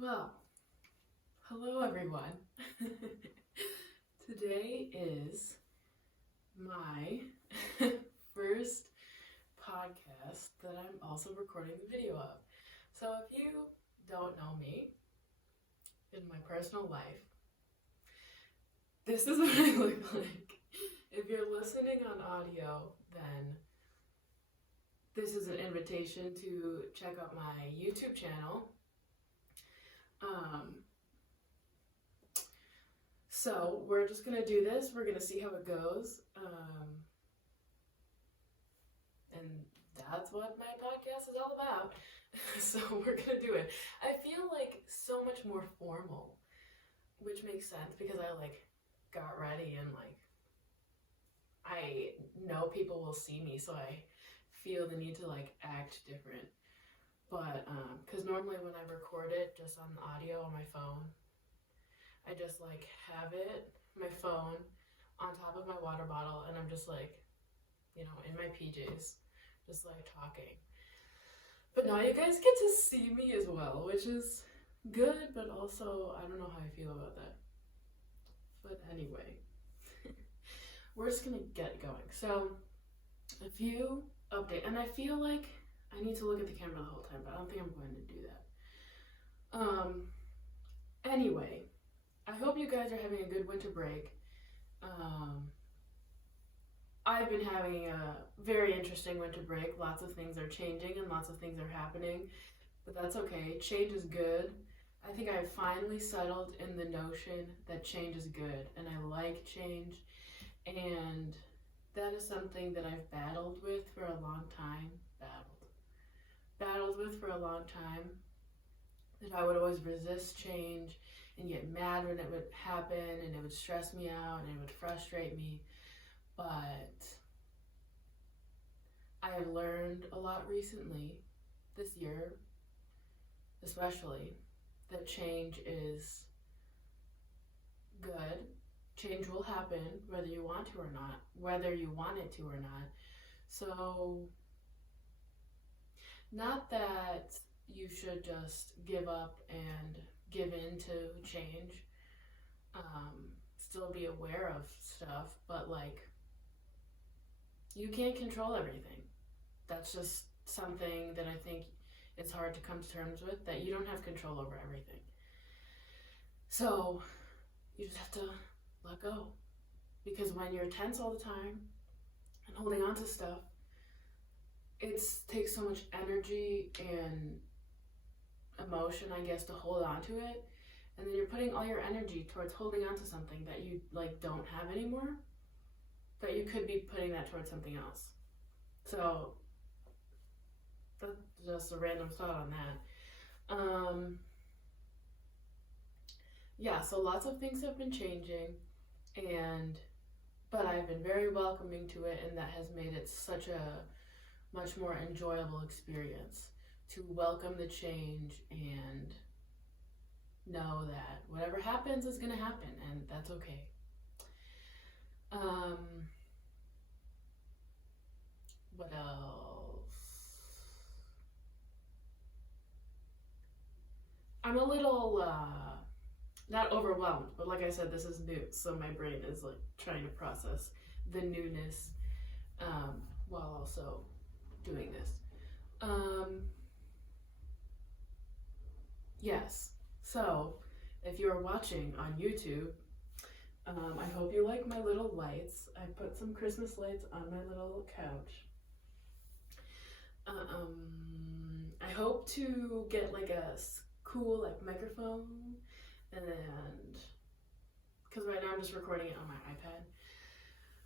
Well, hello everyone. Today is my first podcast that I'm also recording the video of. So if you don't know me in my personal life, this is what I look like. If you're listening on audio, then this is an invitation to check out my YouTube channel. So we're just gonna do this. We're gonna see how it goes. And that's what my podcast is all about. So we're gonna do it. I feel like so much more formal, which makes sense because I got ready and I know people will see me, so I feel the need to act different. But because normally when I record it just on the audio on my phone, I just have it, my phone, on top of my water bottle, and I'm just in my PJs, just talking. But now you guys get to see me as well, which is good, but also I don't know how I feel about that. But anyway, we're just gonna get going. So a few updates, and I feel like I need to look at the camera the whole time, but I don't think I'm going to do that. Anyway, I hope you guys are having a good winter break. I've been having a very interesting winter break. Lots of things are changing and lots of things are happening, but that's okay. Change is good. I think I've finally settled in the notion that change is good, and I like change, and that is something that I've battled with for a long time. Battled with for a long time, that I would always resist change and get mad when it would happen, and it would stress me out and it would frustrate me. But I have learned a lot recently, this year especially, that change is good. Change will happen whether you want to or not, whether you want it to or not. So, not that you should just give up and give in to change. Still be aware of stuff, but you can't control everything. That's just something that I think it's hard to come to terms with, that you don't have control over everything. So you just have to let go. Because when you're tense all the time and holding on to stuff, it takes so much energy and emotion, I guess, to hold on to it. And then you're putting all your energy towards holding on to something that you don't have anymore, but you could be putting that towards something else. So that's just a random thought on that. Yeah, so lots of things have been changing, but I've been very welcoming to it, and that has made it such a much more enjoyable experience to welcome the change and know that whatever happens is going to happen, and that's okay. What else? I'm a little not overwhelmed, but like I said, this is new, so my brain is trying to process the newness while also doing this. Yes, so if you're watching on YouTube, I hope you like my little lights. I put some Christmas lights on my little couch. I hope to get a cool microphone, and because right now I'm just recording it on my iPad.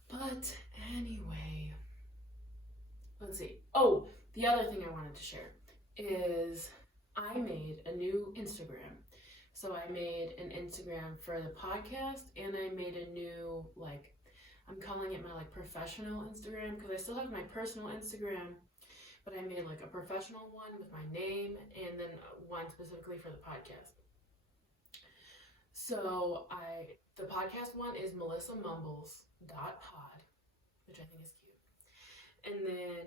But anyway, let's see. Oh, the other thing I wanted to share is I made a new Instagram. So I made an Instagram for the podcast, and I made a new, I'm calling it my professional Instagram, because I still have my personal Instagram, but I made a professional one with my name, and then one specifically for the podcast. So the podcast one is melissanoelle.explores, which I think is cute. And then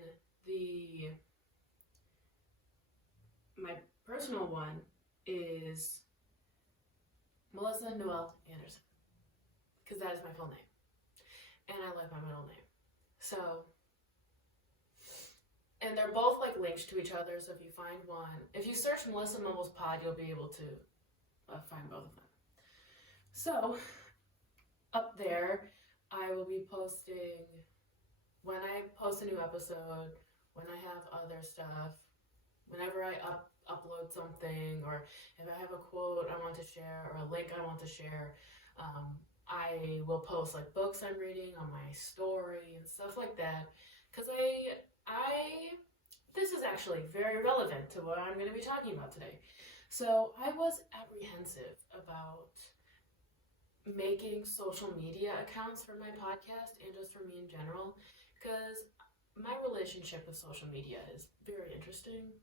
my personal one is Melissa Noelle Anderson, because that is my full name, and I like my middle name. So, and they're both like linked to each other. So if you find one, if you search Melissa Mumbles Pod, you'll be able to find both of them. So up there, I will be posting when I post a new episode, when I have other stuff, whenever I upload something, or if I have a quote I want to share or a link I want to share. I will post like books I'm reading on my story and stuff like that, because this is actually very relevant to what I'm going to be talking about today. So I was apprehensive about making social media accounts for my podcast and just for me in general, because my relationship with social media is very interesting,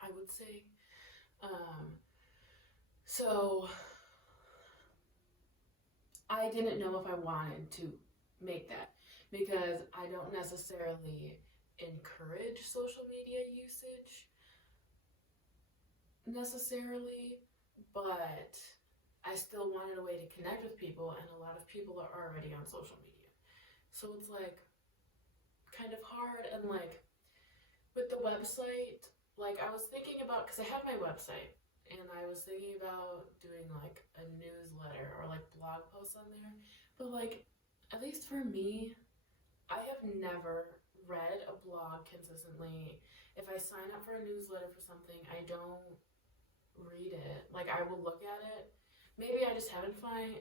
I would say. So I didn't know if I wanted to make that, because I don't necessarily encourage social media usage necessarily, but I still wanted a way to connect with people, and a lot of people are already on social media. So it's like kind of hard, and like with the website, like I was thinking about, because I have my website, and I was thinking about doing like a newsletter or like blog posts on there, but like, at least for me, I have never read a blog consistently. If I sign up for a newsletter for something, I don't read it. Like, I will look at it. Maybe I just haven't found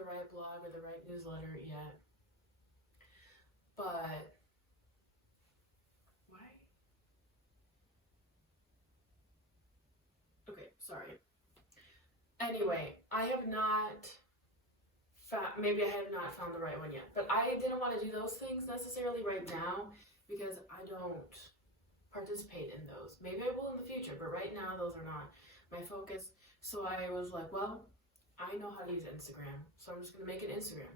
the right blog or the right newsletter yet. But why? Okay, sorry. Anyway, I have not maybe I have not found the right one yet, but I didn't want to do those things necessarily right now, because I don't participate in those. Maybe I will in the future, but right now those are not my focus. So I was like, well, I know how to use Instagram, so I'm just going to make an Instagram.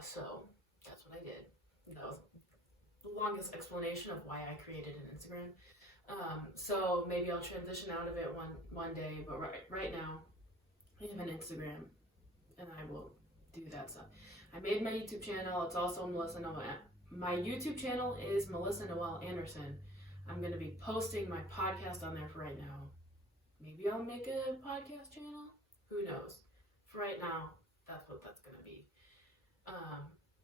So that's what I did. That was the longest explanation of why I created an Instagram. So maybe I'll transition out of it one day, but right now I have an Instagram, and I will do that stuff. I made my YouTube channel. It's also Melissa Noelle. My YouTube channel is Melissa Noelle Anderson. I'm going to be posting my podcast on there for right now. Maybe I'll make a podcast channel. Who knows? For right now, that's what that's going to be.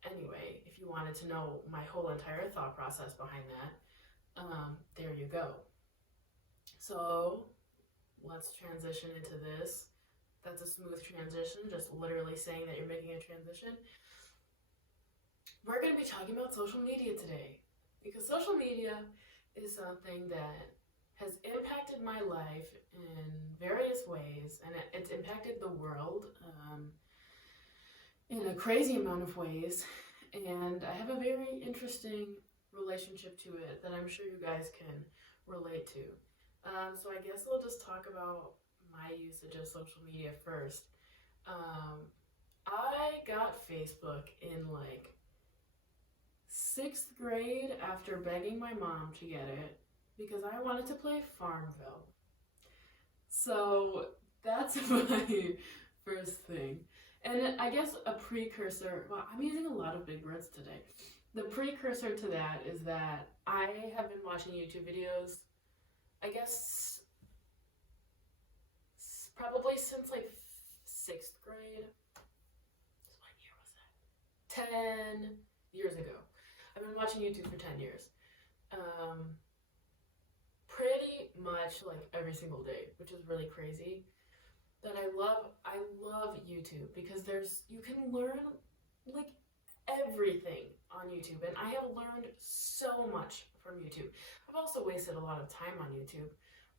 Anyway, if you wanted to know my whole entire thought process behind that, there you go. So let's transition into this. That's a smooth transition, just literally saying that you're making a transition. We're going to be talking about social media today, because social media is something that has impacted my life in various ways, and it's impacted the world in a crazy amount of ways, and I have a very interesting relationship to it that I'm sure you guys can relate to. So I guess we'll just talk about my usage of social media first. I got Facebook in like 6th grade after begging my mom to get it, because I wanted to play Farmville. So that's my first thing. And I guess a precursor, well, I'm using a lot of big words today. The precursor to that is that I have been watching YouTube videos, I guess, probably since like 6th grade. So what year was that? 10 years ago. I've been watching YouTube for 10 years. Pretty much like every single day, which is really crazy. But I love YouTube, because you can learn like everything on YouTube, and I have learned so much from YouTube. I've also wasted a lot of time on YouTube,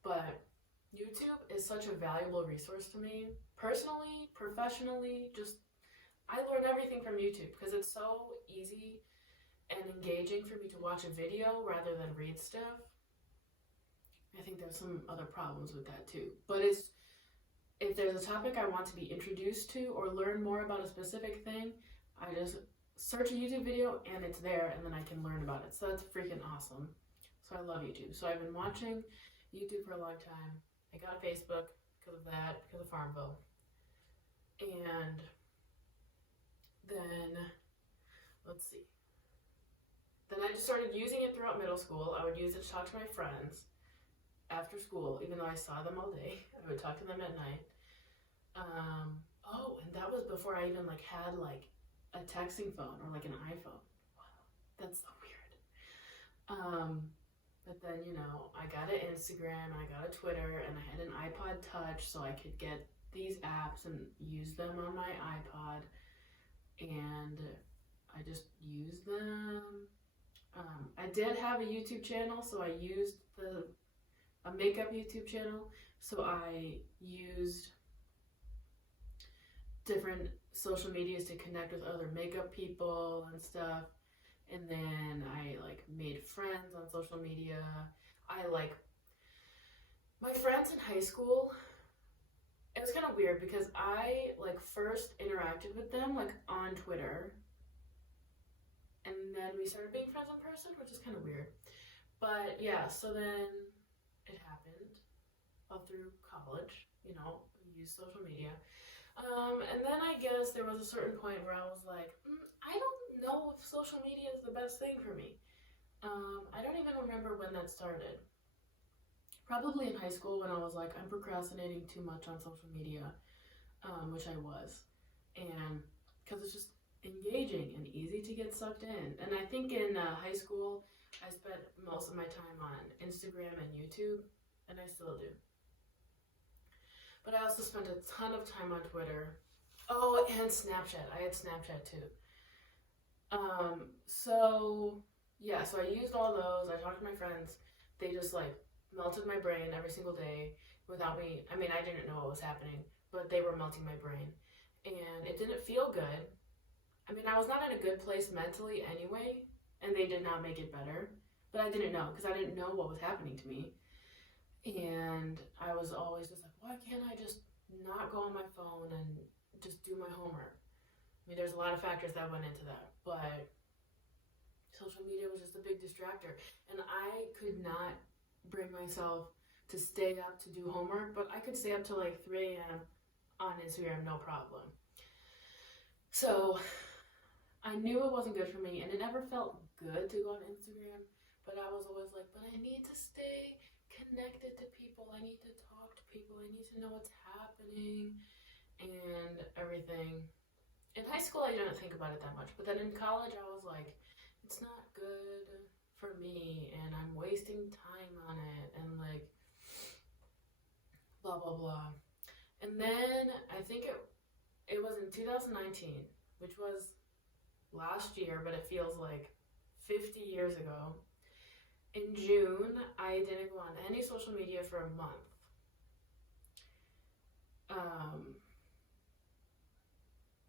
but YouTube is such a valuable resource to me, personally, professionally. Just, I learn everything from YouTube because it's so easy and engaging for me to watch a video rather than read stuff. I think there's some other problems with that too, but if there's a topic I want to be introduced to or learn more about a specific thing, I just search a YouTube video and it's there, and then I can learn about it. So that's freaking awesome. So I love YouTube. So I've been watching YouTube for a long time. I got a Facebook because of that, because of Farmville. And then, let's see. Then I just started using it throughout middle school. I would use it to talk to my friends after school, even though I saw them all day. I would talk to them at night. Oh, and that was before I even like had like a texting phone or like an iPhone. Wow, that's so weird. But then, you know, I got an Instagram and I got a Twitter and I had an iPod Touch so I could get these apps and use them on my iPod, and I just used them. I did have a YouTube channel, so I used a makeup YouTube channel, so I used different social medias to connect with other makeup people and stuff. And then I like made friends on social media. I like my friends in high school. It was kind of weird because I like first interacted with them like on Twitter, and then we started being friends in person, which is kind of weird. But yeah, so then it happened all through college, you know, use social media. And then I guess there was a certain point where I was like, I don't know if social media is the best thing for me. I don't even remember when that started. Probably in high school when I was like, I'm procrastinating too much on social media, which I was. And because it's just engaging and easy to get sucked in. And I think in high school, I spent most of my time on Instagram and YouTube, and I still do. But I also spent a ton of time on Twitter. Oh, and Snapchat. I had Snapchat too. So I used all those. I talked to my friends. They just like melted my brain every single day without me. I mean, I didn't know what was happening, but they were melting my brain. And it didn't feel good. I mean, I was not in a good place mentally anyway, and they did not make it better. But I didn't know because I didn't know what was happening to me. And I was always just like, why can't I just not go on my phone and just do my homework? I mean, there's a lot of factors that went into that, but social media was just a big distractor. And I could not bring myself to stay up to do homework, but I could stay up till like 3 a.m. on Instagram, no problem. So I knew it wasn't good for me, and it never felt good to go on Instagram, but I was always like, but I need to stay connected to people. I need to talk to people. I need to know what's happening and everything. In high school, I didn't think about it that much, but then in college, I was like, it's not good for me, and I'm wasting time on it, and like, blah, blah, blah. And then I think it was in 2019, which was last year, but it feels like 50 years ago. In June, I didn't go on any social media for a month.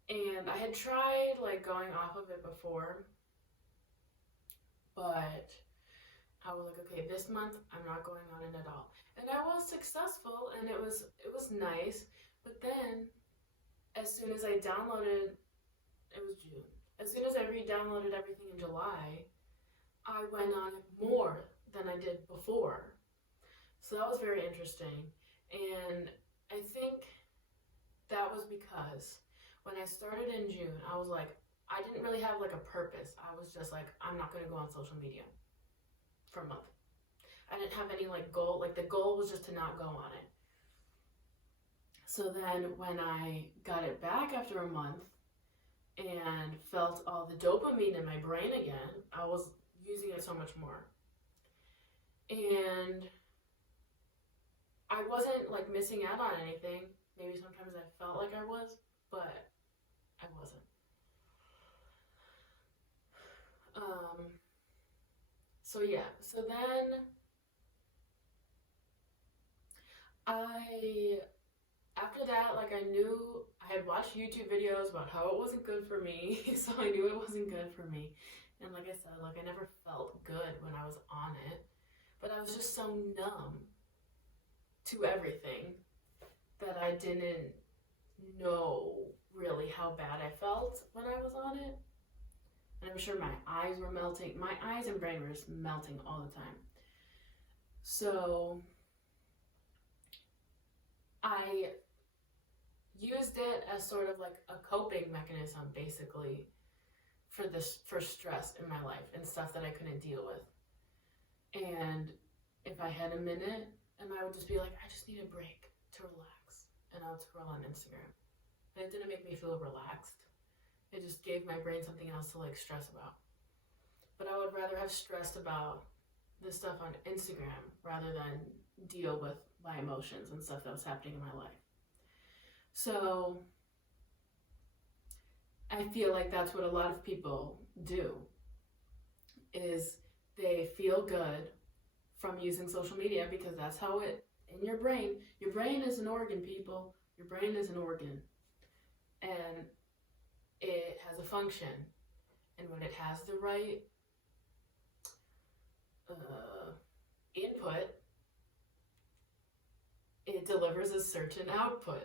And I had tried like going off of it before, but I was like, okay, this month I'm not going on it at all. And I was successful, and it was nice. But then, as soon as I downloaded, it was June. As soon as I re-downloaded everything in July, I went on it more than I did before. So that was very interesting. And I think that was because when I started in June, I was like, I didn't really have like a purpose. I was just like, I'm not going to go on social media for a month. I didn't have any like goal. Like the goal was just to not go on it. So then when I got it back after a month and felt all the dopamine in my brain again, I was using it so much more. And I wasn't like missing out on anything. Maybe sometimes I felt like I was, but I wasn't. So then after that, like I knew I had watched YouTube videos about how it wasn't good for me, so I knew it wasn't good for me. And like I said, like I never felt good when I was on it, but I was just so numb to everything that I didn't know really how bad I felt when I was on it. And I'm sure my eyes were melting. My eyes and brain were just melting all the time. So I used it as sort of like a coping mechanism, basically, for stress in my life and stuff that I couldn't deal with. And if I had a minute, and I would just be like, I just need a break to relax, and I would scroll on Instagram. And it didn't make me feel relaxed. It just gave my brain something else to like stress about. But I would rather have stressed about this stuff on Instagram rather than deal with my emotions and stuff that was happening in my life. So I feel like that's what a lot of people do, is they feel good from using social media because that's how it, in your brain is an organ, people. Your brain is an organ. And it has a function. And when it has the right input, it delivers a certain output,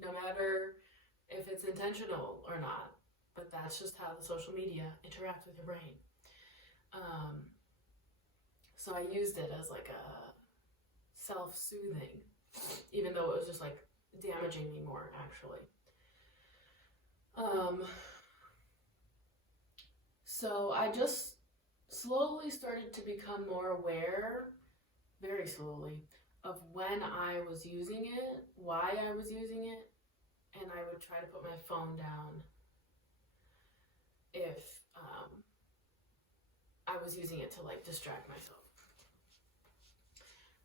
no matter if it's intentional or not. But that's just how the social media interacts with your brain. So I used it as like a self-soothing, even though it was just like damaging me more, actually. So I just slowly started to become more aware, very slowly, of when I was using it, why I was using it, and I would try to put my phone down if I was using it to like distract myself.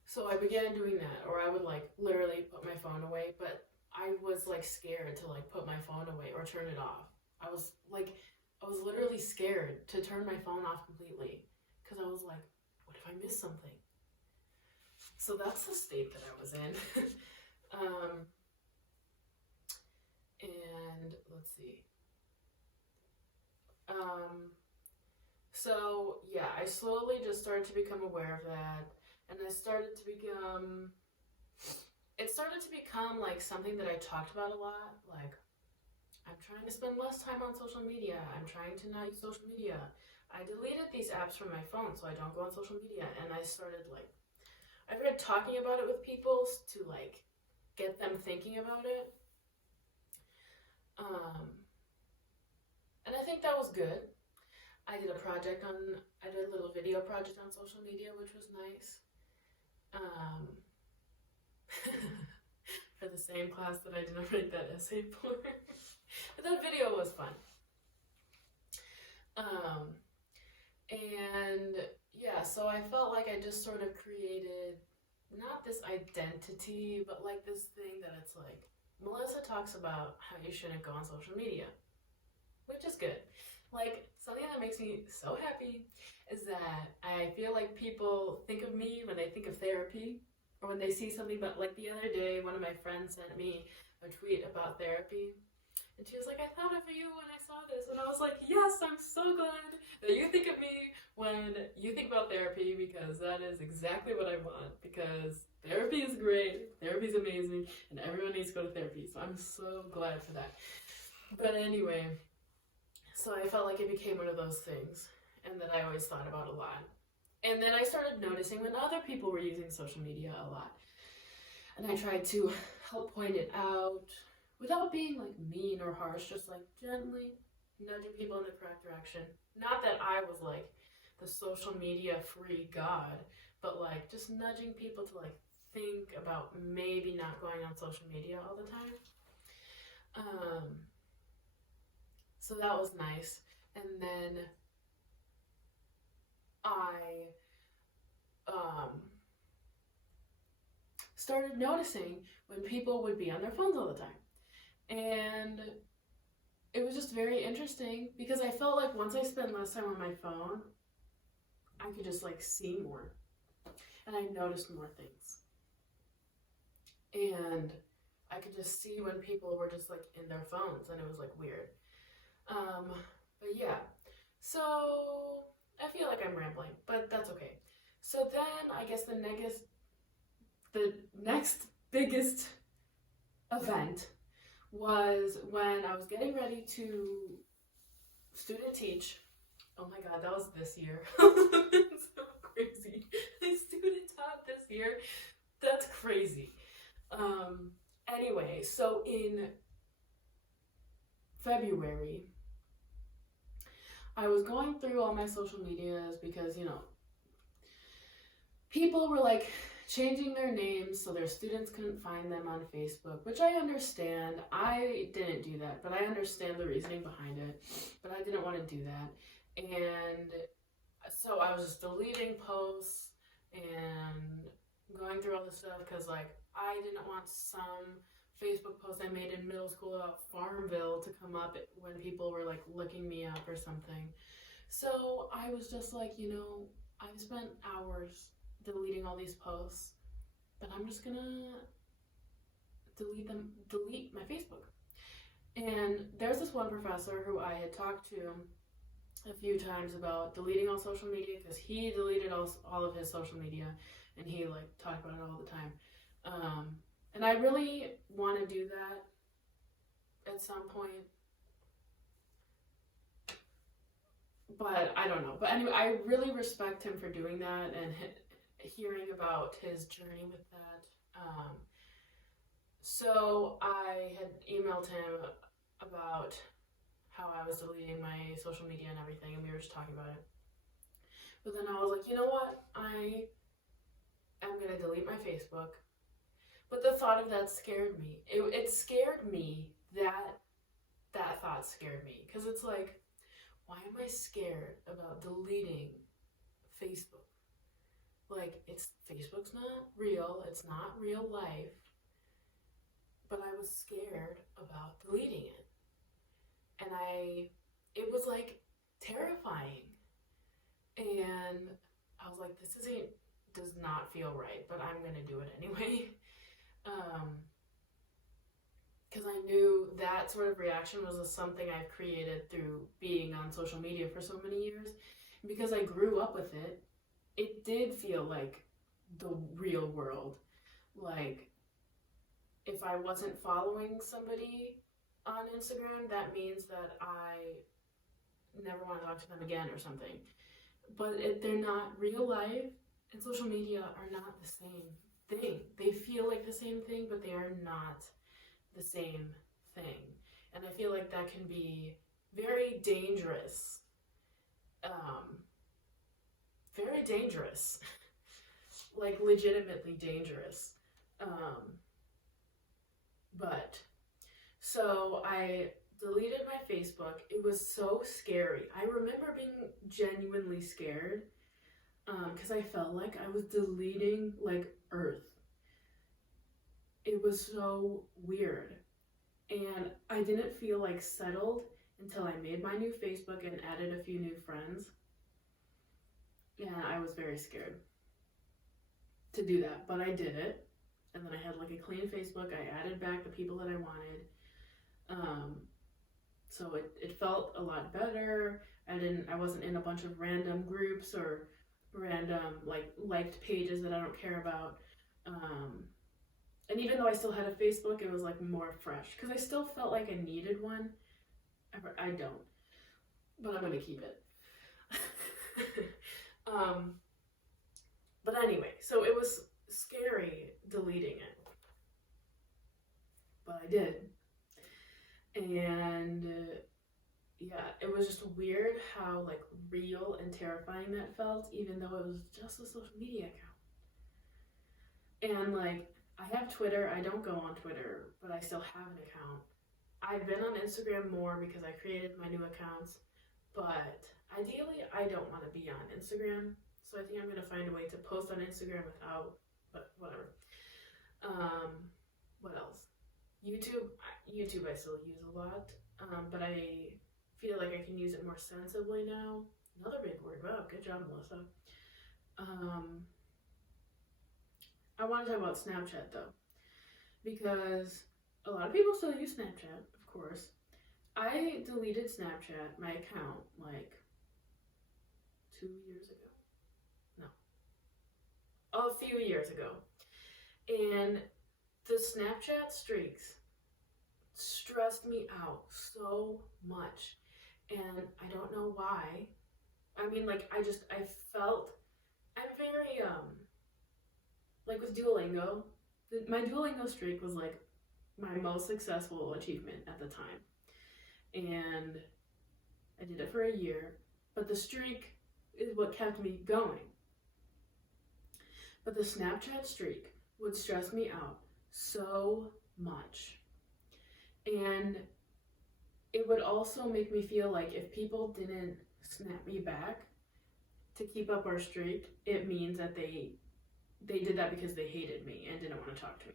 So I began doing that, or I would like literally put my phone away, but I was like scared to like put my phone away or turn it off. I was literally scared to turn my phone off completely because I was like, what if I miss something? So that's the state that I was in. And let's see. So yeah, I slowly just started to become aware of that, and it started to become like something that I talked about a lot. Like, I'm trying to spend less time on social media. I'm trying to not use social media. I deleted these apps from my phone so I don't go on social media, and I started talking about it with people to like get them thinking about it. And I think that was good. I did a little video project on social media, which was nice. For the same class that I didn't write that essay for. But that video was fun. And yeah, so I felt like I just sort of created not this identity, but like this thing that it's like, Melissa talks about how you shouldn't go on social media, which is good. Like, something that makes me so happy is that I feel like people think of me when they think of therapy, or when they see something. But like the other day, one of my friends sent me a tweet about therapy, and she was like, I thought of you when I saw this. And I was like, yes, I'm so glad that you think of me when you think about therapy, because that is exactly what I want. Because therapy is great, therapy is amazing, and everyone needs to go to therapy. So I'm so glad for that. But anyway, so I felt like it became one of those things, and that I always thought about a lot. And then I started noticing when other people were using social media a lot. And I tried to help point it out without being like mean or harsh, just like gently nudging people in the correct direction. Not that I was like the social media free god, but like just nudging people to like think about maybe not going on social media all the time. So that was nice. And then I started noticing when people would be on their phones all the time. And it was just very interesting because I felt like once I spent less time on my phone, I could just like see more. And I noticed more things. And I could just see when people were just like in their phones, and it was like weird. But yeah, so I feel like I'm rambling, but that's okay. So then I guess the next biggest event was when I was getting ready to student teach. Oh my god, that was this year. It's so crazy. I student taught this year. That's crazy. Anyway, so in February, I was going through all my social medias because, people were like changing their names so their students couldn't find them on Facebook, which I understand. I didn't do that, but I understand the reasoning behind it. But I didn't want to do that. And so I was just deleting posts and going through all this stuff because, like, I didn't want some Facebook post I made in middle school about Farmville to come up when people were like looking me up or something. So I was just like, I've spent hours deleting all these posts, but I'm just gonna delete my Facebook. And there's this one professor who I had talked to a few times about deleting all social media because he deleted all of his social media and he like talked about it all the time. And I really want to do that at some point, but I don't know. But anyway, I really respect him for doing that and hearing about his journey with that. So I had emailed him about how I was deleting my social media and everything, and we were just talking about it. But then I was like, you know what? I am going to delete my Facebook. But the thought of that scared me. It scared me. That thought scared me. Because it's like, why am I scared about deleting Facebook? Like, Facebook's not real. It's not real life. But I was scared about deleting it. And it was like terrifying. And I was like, does not feel right, but I'm going to do it anyway. Because I knew that sort of reaction was something I've created through being on social media for so many years. And because I grew up with it, it did feel like the real world. Like, if I wasn't following somebody on Instagram, that means that I never want to talk to them again or something. But they're not real life, and social media are not the same thing. They feel like the same thing, but they are not the same thing. And I feel like that can be very dangerous. Very dangerous. Like, legitimately dangerous. But so I deleted my Facebook. It was so scary. I remember being genuinely scared because I felt like I was deleting like Earth. It was so weird. And I didn't feel like settled until I made my new Facebook and added a few new friends. And I was very scared to do that, but I did it. And then I had like a clean Facebook. I added back the people that I wanted. So it felt a lot better. I wasn't in a bunch of random groups or random liked pages that I don't care about. And even though I still had a Facebook, it was like more fresh because I still felt like I needed one. I don't, but I'm gonna keep it. But anyway, so it was scary deleting it, but I did. And yeah, it was just weird how like real and terrifying that felt, even though it was just a social media account. And like, I have Twitter. I don't go on Twitter, but I still have an account. I've been on Instagram more because I created my new accounts, but ideally I don't want to be on Instagram. So I think I'm going to find a way to post on Instagram without, but whatever. What else? YouTube I still use a lot, but I feel like I can use it more sensibly now. Another big word. Wow, good job, Melissa. I want to talk about Snapchat though, because a lot of people still use Snapchat, of course. I deleted Snapchat, my account, like 2 years ago. No. A few years ago. And the Snapchat streaks stressed me out so much. And I don't know why. I mean, like, I felt, I'm very, like with Duolingo, my Duolingo streak was like my most successful achievement at the time. And I did it for a year, but the streak is what kept me going. But the Snapchat streak would stress me out so much. And it would also make me feel like if people didn't snap me back to keep up our streak, it means that they did that because they hated me and didn't want to talk to me.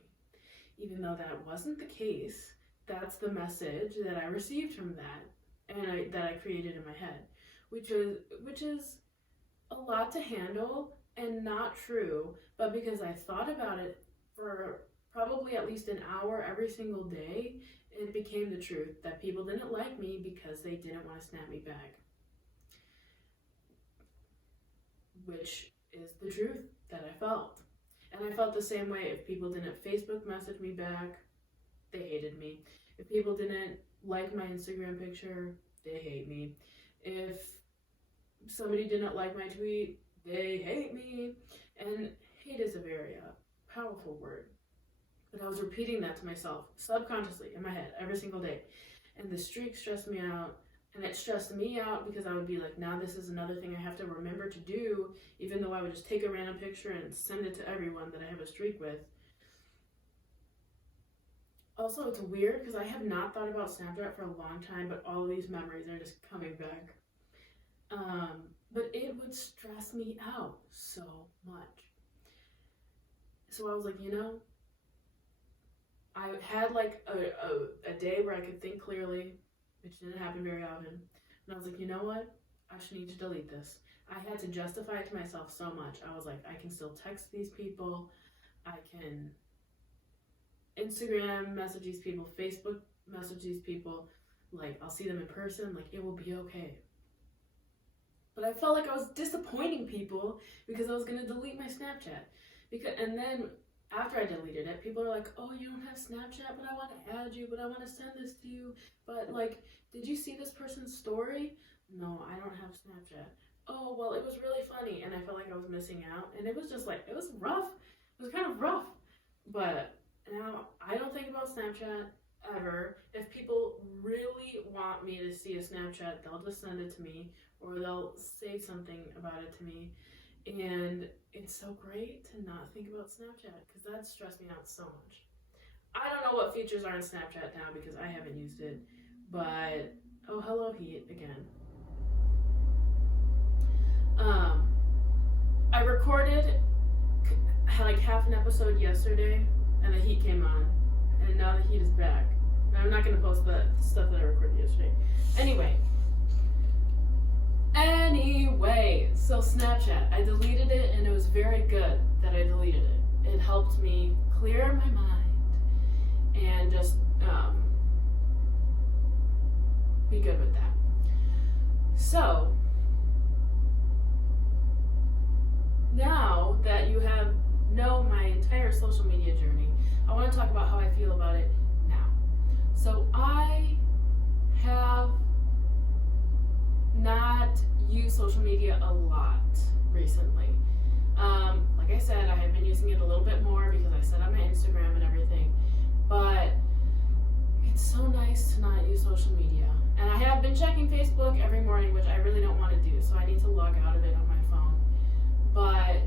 Even though that wasn't the case, that's the message that I received from that, and that I created in my head, which is a lot to handle and not true, but because I thought about it for probably at least an hour every single day, it became the truth that people didn't like me because they didn't want to snap me back. Which is the truth that I felt. And I felt the same way. If people didn't Facebook message me back, they hated me. If people didn't like my Instagram picture, they hate me. If somebody didn't like my tweet, they hate me. And hate is a very powerful word. But I was repeating that to myself subconsciously in my head every single day. And the streak stressed me out. And it stressed me out because I would be like, now this is another thing I have to remember to do, even though I would just take a random picture and send it to everyone that I have a streak with. Also, it's weird because I have not thought about Snapchat for a long time, but all of these memories are just coming back. But it would stress me out so much. So I was like, I had like a day where I could think clearly, which didn't happen very often. And I was like, you know what? I should need to delete this. I had to justify it to myself so much. I was like, I can still text these people. I can Instagram message these people, Facebook message these people. Like, I'll see them in person. Like, it will be okay. But I felt like I was disappointing people because I was going to delete my Snapchat. And then after I deleted it, people are like, oh, you don't have Snapchat, but I want to add you, but I want to send this to you. But like, did you see this person's story? No, I don't have Snapchat. Oh, well, it was really funny. And I felt like I was missing out. And it was just like, it was rough. It was kind of rough. But now I don't think about Snapchat ever. If people really want me to see a Snapchat, they'll just send it to me or they'll say something about it to me. And it's so great to not think about Snapchat because that stressed me out so much. I don't know what features are in Snapchat now because I haven't used it. But, oh, hello, heat again. I recorded like half an episode yesterday and the heat came on. And now the heat is back. And I'm not going to post the stuff that I recorded yesterday. Anyway, so Snapchat, I deleted it and it was very good that I deleted it. It helped me clear my mind and just be good with that. So, now that you know my entire social media journey, I want to talk about how I feel about it now. So I have not used social media a lot recently. Like I said, I have been using it a little bit more because I set up my Instagram and everything, but it's so nice to not use social media. And I have been checking Facebook every morning, which I really don't want to do, so I need to log out of it on my phone. But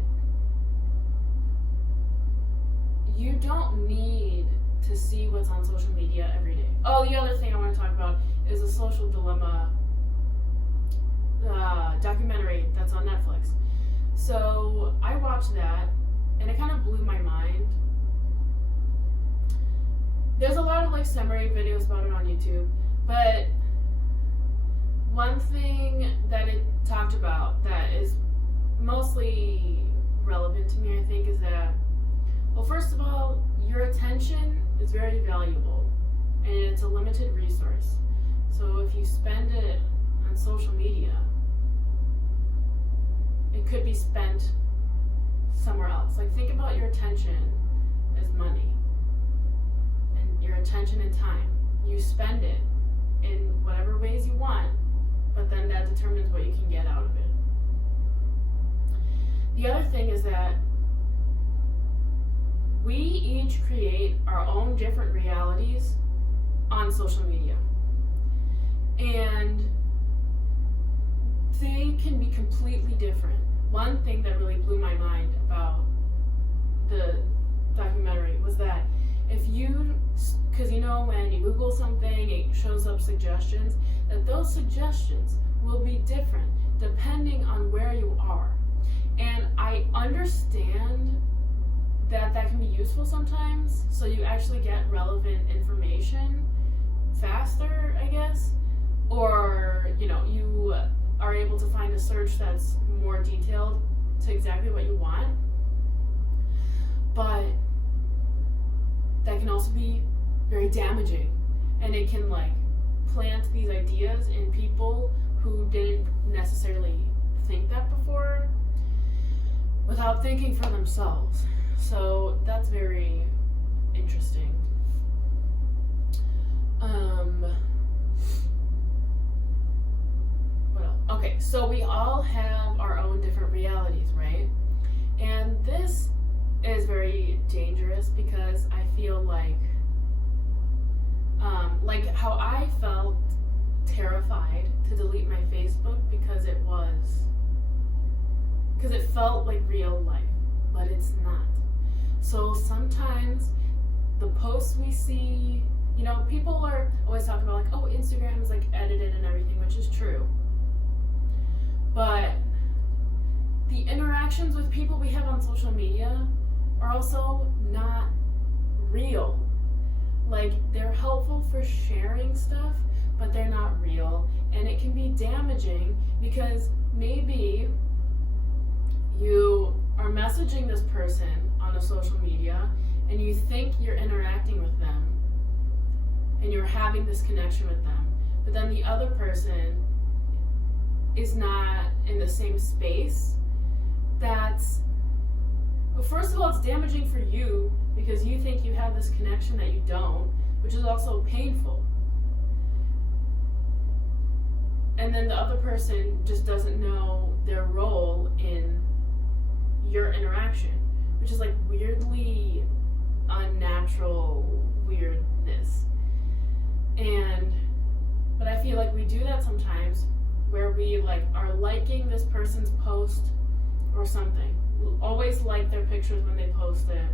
you don't need to see what's on social media every day. Oh, the other thing I want to talk about is a social dilemma documentary that's on Netflix. So I watched that and it kind of blew my mind. There's a lot of like summary videos about it on YouTube, but one thing that it talked about that is mostly relevant to me, I think, is that, well, first of all, your attention is very valuable and it's a limited resource. So if you spend it on social media, it could be spent somewhere else. Like, think about your attention as money and your attention and time. You spend it in whatever ways you want, but then that determines what you can get out of it. The other thing is that we each create our own different realities on social media. And they can be completely different. One thing that really blew my mind about the documentary was that if you, because you know when you Google something, it shows up suggestions, that those suggestions will be different depending on where you are. And I understand that that can be useful sometimes, so you actually get relevant information faster, I guess, or you are able to find a search that's more detailed to exactly what you want. But that can also be very damaging, and it can plant these ideas in people who didn't necessarily think that before without thinking for themselves. So that's very interesting. What else? Okay, so we all have our own different realities, right? And this is very dangerous because I feel like how I felt terrified to delete my Facebook because it felt like real life, but it's not. So sometimes the posts we see, people are always talking about Instagram is edited and everything, which is true. But the interactions with people we have on social media are also not real. They're helpful for sharing stuff, but they're not real. And it can be damaging because maybe you are messaging this person on a social media and you think you're interacting with them and you're having this connection with them, but then the other person is not in the same space. First of all, it's damaging for you because you think you have this connection that you don't, which is also painful. And then the other person just doesn't know their role in your interaction, which is weirdly unnatural weirdness. But I feel like we do that sometimes where we are liking this person's post or something. We'll always like their pictures when they post it,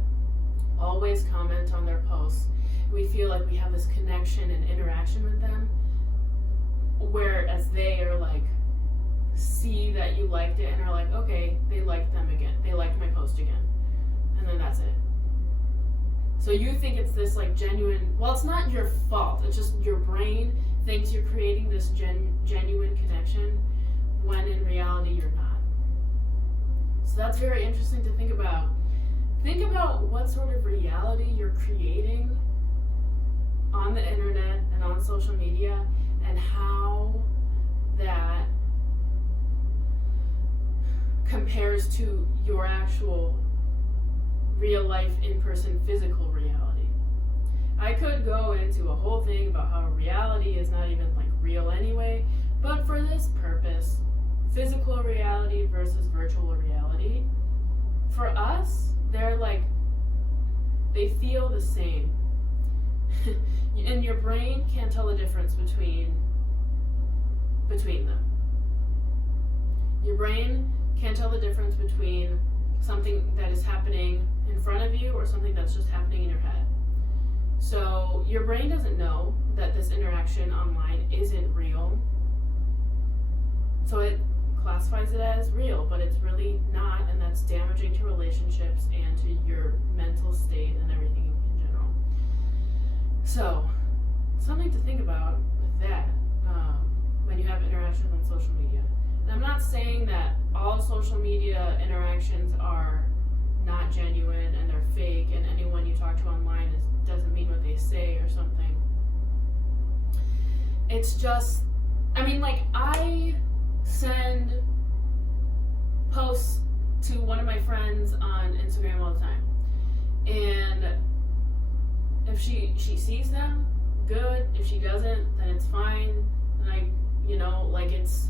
always comment on their posts. We feel like we have this connection and interaction with them, whereas they are see that you liked it and are okay, they liked them again, they liked my post again, and then that's it. So you think it's this genuine, well, it's not your fault, it's just your brain thinks you're creating this genuine connection when in reality you're not. So that's very interesting to think about. Think about what sort of reality you're creating on the internet and on social media, and how that compares to your actual real life, in-person, physical reality. I could go into a whole thing about how reality is not even real anyway, but for this purpose, physical reality versus virtual reality, for us, they're they feel the same. And your brain can't tell the difference between them. Your brain can't tell the difference between something that is happening in front of you or something that's just happening in your head. So your brain doesn't know that this interaction online isn't real. So it classifies it as real, but it's really not, and that's damaging to relationships and to your mental state and everything in general. So something to think about with that when you have interactions on social media. And I'm not saying that all social media interactions are not genuine and they're fake, and anyone you talk to online doesn't mean what they say or something. It's just, I send posts to one of my friends on Instagram all the time, and if she sees them, good. If she doesn't, then it's fine. And it's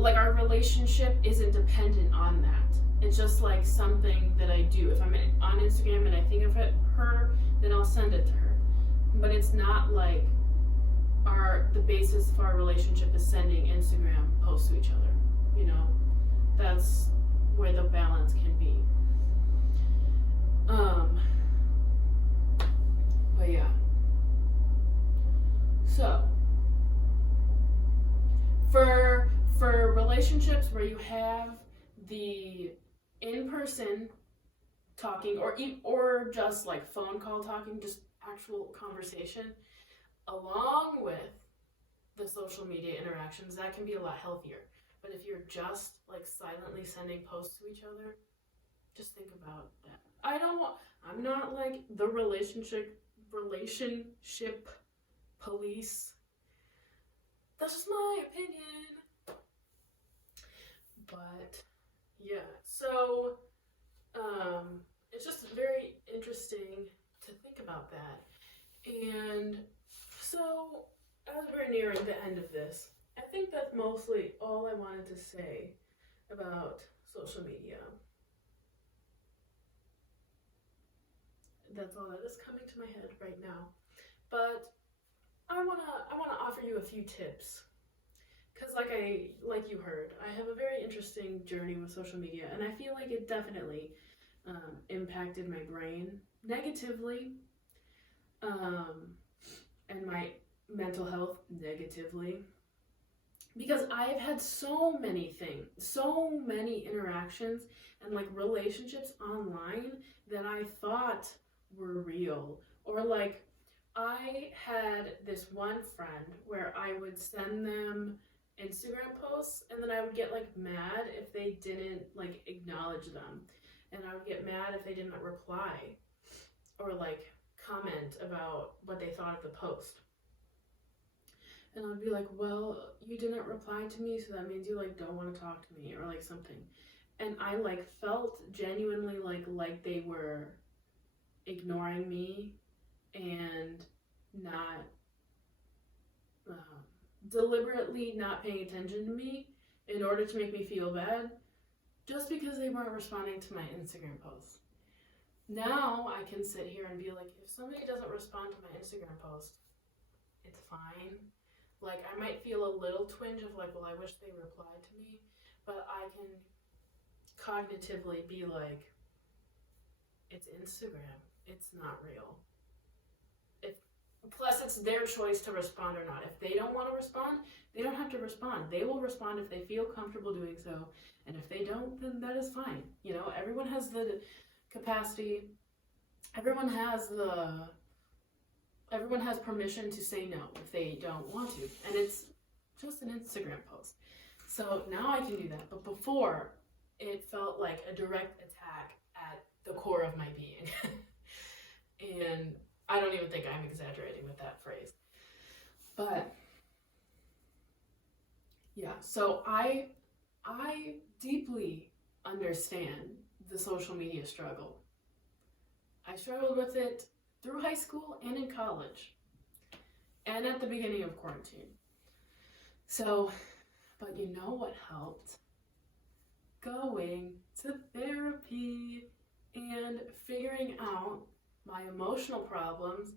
our relationship isn't dependent on that. It's just like something that I do. If I'm on Instagram and I think of her, then I'll send it to her. But it's not like the basis for our relationship is sending Instagram posts to each other. You know, that's where the balance can be. But yeah. So for relationships where you have the in-person talking, or just like phone call talking, just actual conversation, along with the social media interactions, that can be a lot healthier. But if you're just like silently sending posts to each other, just think about that. I'm not like the relationship police. That's just my opinion. But yeah, so it's just very interesting to think about that. And so as we're nearing the end of this, I think that's mostly all I wanted to say about social media. That's all that is coming to my head right now. But I wanna offer you a few tips. Because like you heard, I have a very interesting journey with social media, and I feel like it definitely impacted my brain negatively, and my mental health negatively. Because I've had so many interactions and like relationships online that I thought were real. Or like, I had this one friend where I would send them Instagram posts, and then I would get like mad if they didn't like acknowledge them, and I would get mad if they didn't reply or like comment about what they thought of the post. And I'd be like, well, you didn't reply to me, so that means you like don't want to talk to me, or like something. And I like felt genuinely like they were ignoring me and not deliberately not paying attention to me in order to make me feel bad, just because they weren't responding to my Instagram posts. Now I can sit here and be like, if somebody doesn't respond to my Instagram post, it's fine. Like, I might feel a little twinge of like, well, I wish they replied to me, but I can cognitively be like, it's Instagram, it's not real. Plus, it's their choice to respond or not. If they don't want to respond, they don't have to respond. They will respond if they feel comfortable doing so, and if they don't, then that is fine. You know, everyone has the capacity, everyone has permission to say no if they don't want to, and it's just an Instagram post. So now I can do that, but before, it felt like a direct attack at the core of my being. And I don't even think I'm exaggerating with that phrase. But yeah, so I deeply understand the social media struggle. I struggled with it through high school and in college, and at the beginning of quarantine. So, but you know what helped? Going to therapy and figuring out my emotional problems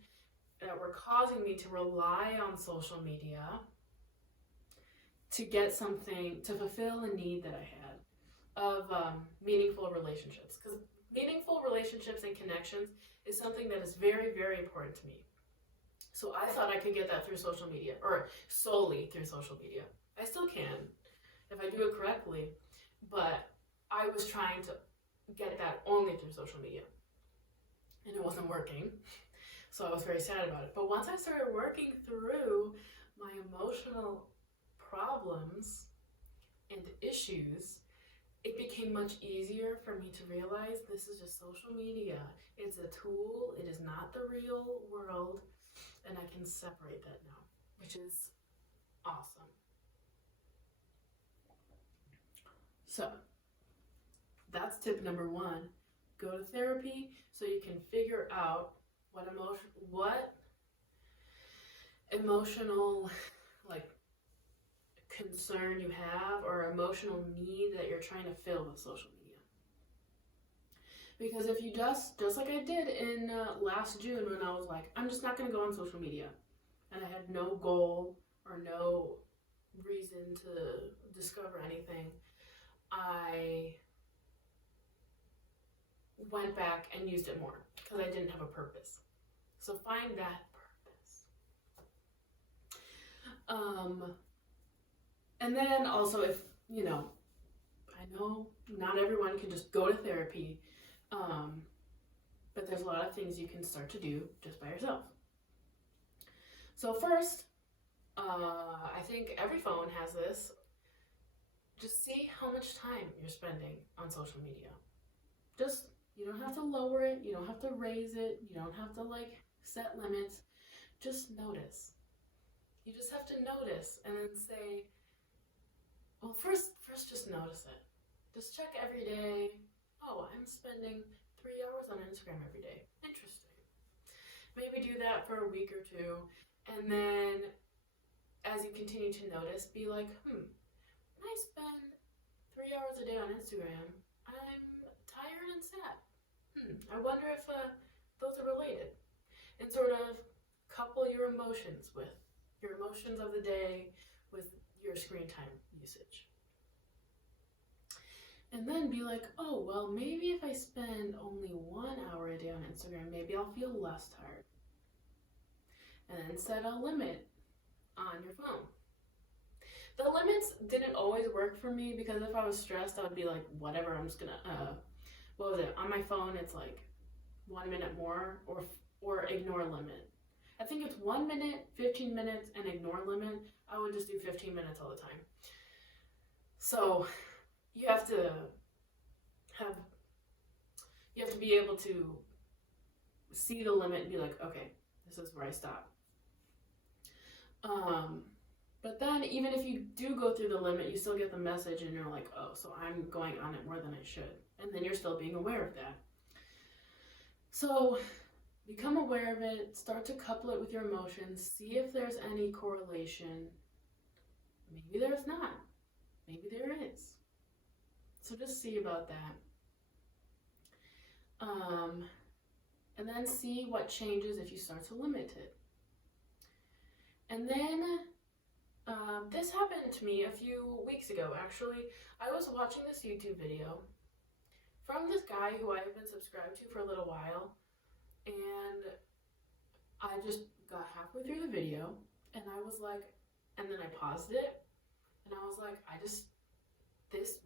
that were causing me to rely on social media to get something, to fulfill a need that I had of meaningful relationships. Because meaningful relationships and connections is something that is very, very important to me. So I thought I could get that through social media, or solely through social media. I still can, if I do it correctly, but I was trying to get that only through social media. And it wasn't working, so I was very sad about it. But once I started working through my emotional problems and issues, it became much easier for me to realize this is just social media. It's a tool, it is not the real world, and I can separate that now, which is awesome. So, that's tip number 1. Go to therapy so you can figure out what emotional like concern you have, or emotional need that you're trying to fill with social media. Because if you just like I did in last June when I was like, I'm just not going to go on social media, and I had no goal or no reason to discover anything, I went back and used it more because I didn't have a purpose. So find that purpose. And then also, if you know, I know not everyone can just go to therapy, but there's a lot of things you can start to do just by yourself. So first, I think every phone has this. Just see how much time you're spending on social media. Just, you don't have to lower it, you don't have to raise it, you don't have to like set limits. Just notice. You just have to notice and then say, well, first just notice it. Just check every day. Oh, I'm spending 3 hours on Instagram every day. Interesting. Maybe do that for a week or two, and then as you continue to notice, be like, when I spend 3 hours a day on Instagram, I'm tired and sad. I wonder if those are related. And sort of couple your emotions of the day with your screen time usage. And then be like, oh, well, maybe if I spend only 1 hour a day on Instagram, maybe I'll feel less tired. And then set a limit on your phone. The limits didn't always work for me because if I was stressed, I would be like, whatever, I'm just gonna, what was it? On my phone, it's like 1 minute more or ignore limit. I think it's 1 minute, 15 minutes, and ignore limit. I would just do 15 minutes all the time. So you have to be able to see the limit and be like, okay, this is where I stop. But then even if you do go through the limit, you still get the message and you're like, oh, so I'm going on it more than I should. And then you're still being aware of that. So become aware of it, start to couple it with your emotions, see if there's any correlation. Maybe there's not. Maybe there is. So just see about that. And then see what changes if you start to limit it. And then this happened to me a few weeks ago, actually. I was watching this YouTube video from this guy who I've been subscribed to for a little while, and I just got halfway through the video, and I was like, and then I paused it, and I was like,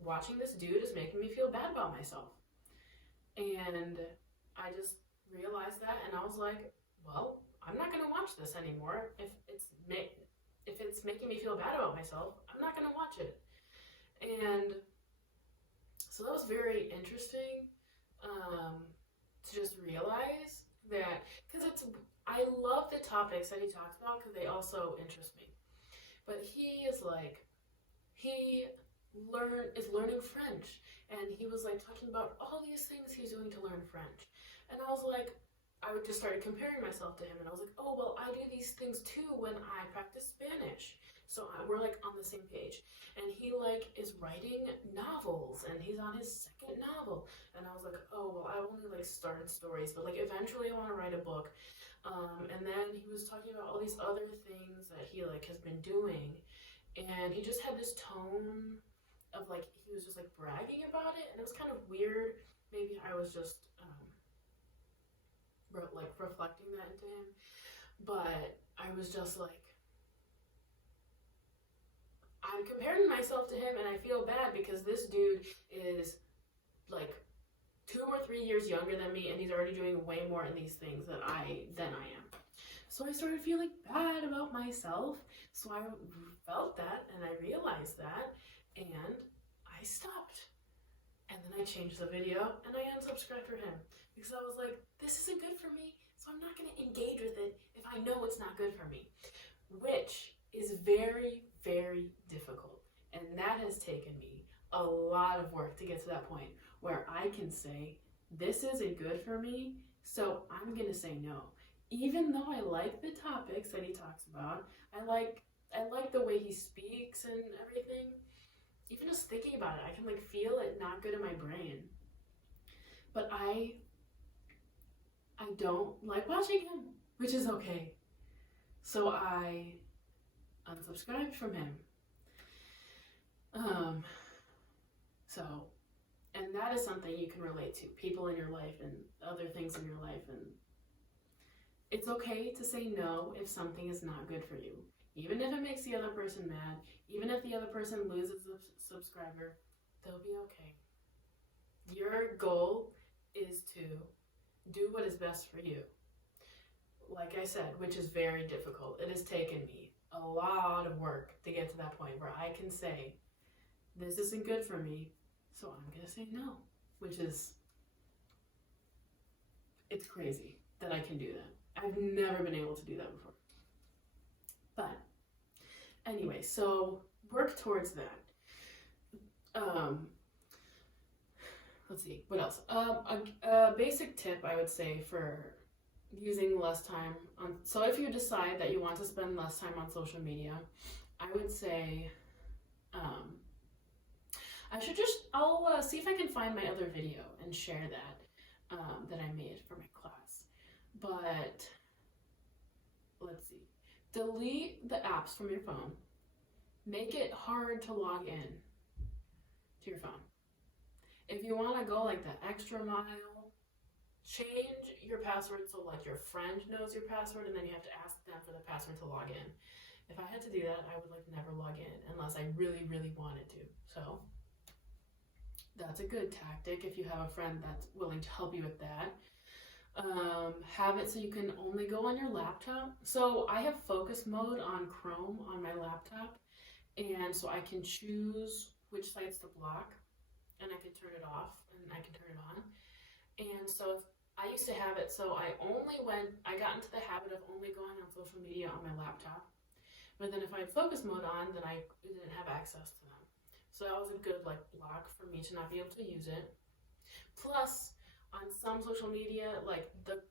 watching this dude is making me feel bad about myself. And I just realized that, and I was like, well, I'm not gonna watch this anymore. If it's making me feel bad about myself, I'm not gonna watch it. And so that was very interesting to just realize that, because I love the topics that he talks about because they also interest me. But he is learning French, and he was like talking about all these things he's doing to learn French. And I was like, I just started comparing myself to him, and I was like, oh, well, I do these things too when I practice Spanish. So we're like on the same page. And he like is writing novels, and he's on his second novel. And I was like, oh, well, I only like started stories, but like eventually I want to write a book. And then he was talking about all these other things that he like has been doing. And he just had this tone of like, he was just like bragging about it. And it was kind of weird. Maybe I was just like reflecting that into him, but I was just like, I'm comparing myself to him, and I feel bad because this dude is like 2 or 3 years younger than me, and he's already doing way more in these things than I am. So I started feeling bad about myself. So I felt that, and I realized that, and I stopped. And then I changed the video, and I unsubscribed for him. Because I was like, this isn't good for me, so I'm not going to engage with it if I know it's not good for me. Which is very, very difficult. And that has taken me a lot of work to get to that point where I can say, this isn't good for me, so I'm going to say no. Even though I like the topics that he talks about, I like the way he speaks and everything. Even just thinking about it, I can like feel it not good in my brain. but I don't like watching him, which is okay. So I unsubscribed from him. And that is something you can relate to, people in your life and other things in your life. And it's okay to say no if something is not good for you. Even if it makes the other person mad, even if the other person loses a subscriber, they'll be okay. Your goal is to do what is best for you. Like I said, which is very difficult. It has taken me a lot of work to get to that point where I can say, this isn't good for me, so I'm going to say no, which is, it's crazy that I can do that. I've never been able to do that before. But anyway, so work towards that. Let's see, what else? A basic tip I would say for using less time on, so if you decide that you want to spend less time on social media, I would say, I'll see if I can find my other video and share that, that I made for my class. But let's see, delete the apps from your phone. Make it hard to log in to your phone. If you want to go like the extra mile, change your password so like your friend knows your password and then you have to ask them for the password to log in. If I had to do that, I would like never log in unless I really, really wanted to. So that's a good tactic if you have a friend that's willing to help you with that. Have it so you can only go on your laptop. So I have focus mode on Chrome on my laptop, and so I can choose which sites to block, and I can turn it off and I can turn it on. And so I used to have it so I got into the habit of only going on social media on my laptop. But then if I had focus mode on, then I didn't have access to them. So that was a good like block for me to not be able to use it. Plus, on some social media, like the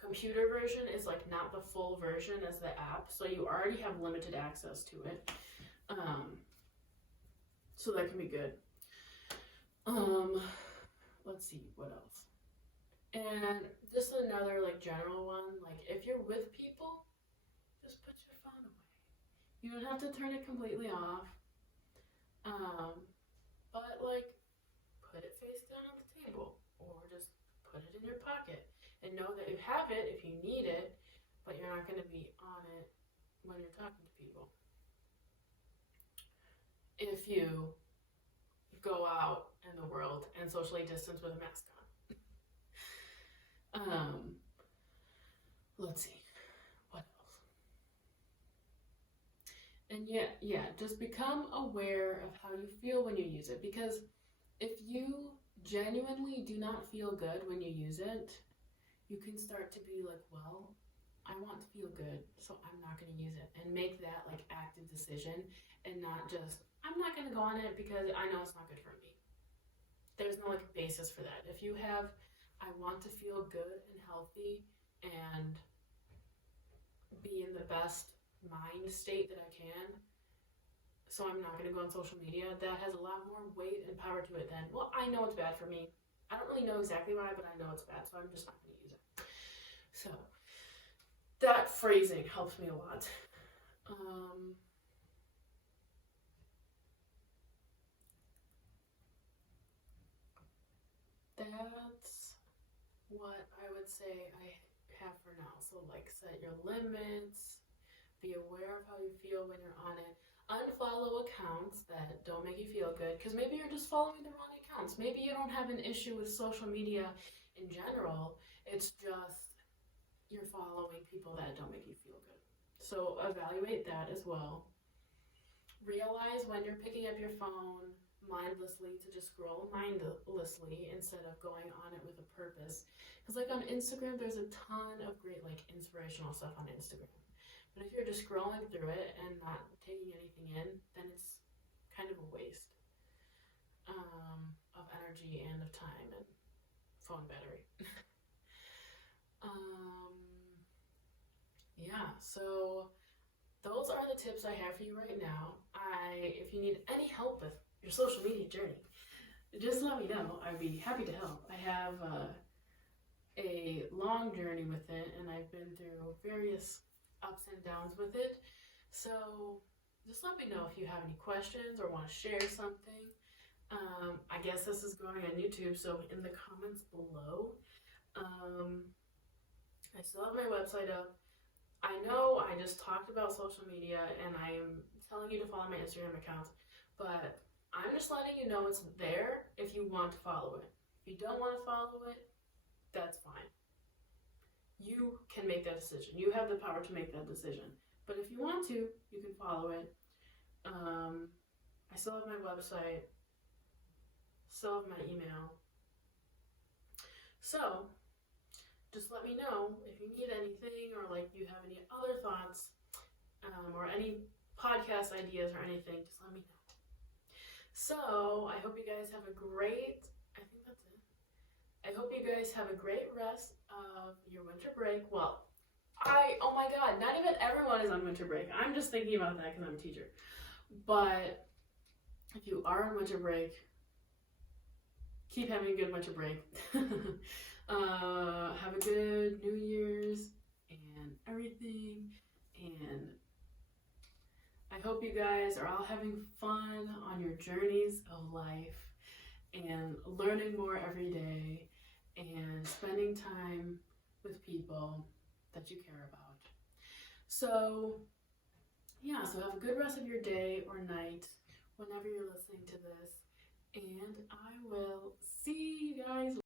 computer version is like not the full version as the app, so you already have limited access to it. So that can be good. Let's see, what else? And just another like general one, like if you're with people, just put your phone away. You don't have to turn it completely off. But like put it face down on the table or just put it in your pocket and know that you have it if you need it, but you're not going to be on it when you're talking to people. If you go out in the world and socially distance with a mask on. Let's see, what else? And yeah, just become aware of how you feel when you use it, because if you genuinely do not feel good when you use it, you can start to be like, well, I want to feel good, so I'm not going to use it, and make that like active decision and not just, I'm not going to go on it because I know it's not good for me. There's no like basis for that. If you have, I want to feel good and healthy and be in the best mind state that I can, so I'm not going to go on social media, that has a lot more weight and power to it than, well, I know it's bad for me. I don't really know exactly why, but I know it's bad, so I'm just not going to use it. So that phrasing helps me a lot. That's what I would say I have for now. So like set your limits, be aware of how you feel when you're on it, unfollow accounts that don't make you feel good, because maybe you're just following the wrong accounts. Maybe you don't have an issue with social media in general, it's just you're following people that don't make you feel good. So evaluate that as well. Realize when you're picking up your phone mindlessly to just scroll mindlessly instead of going on it with a purpose. Because like on Instagram, there's a ton of great like inspirational stuff on Instagram. But if you're just scrolling through it and not taking anything in, then it's kind of a waste of energy and of time and phone battery. Yeah, so those are the tips I have for you right now. If you need any help with your social media journey, just let me know. I'd be happy to help. I have a long journey with it, and I've been through various ups and downs with it. So just let me know if you have any questions or want to share something. I guess this is going on YouTube, so in the comments below. I still have my website up. I know I just talked about social media and I am telling you to follow my Instagram account, but I'm just letting you know it's there if you want to follow it. If you don't want to follow it, that's fine. You can make that decision. You have the power to make that decision. But if you want to, you can follow it. I still have my website, still have my email. So just let me know if you need anything or like you have any other thoughts or any podcast ideas or anything, just let me know. So I hope you guys have a great, I think that's it. I hope you guys have a great rest of your winter break. Well, oh my God, not even everyone is on winter break. I'm just thinking about that because I'm a teacher. But if you are on winter break, keep having a good winter break. Have a good New Year's and everything. And I hope you guys are all having fun on your journeys of life and learning more every day and spending time with people that you care about. So yeah, so have a good rest of your day or night whenever you're listening to this, and I will see you guys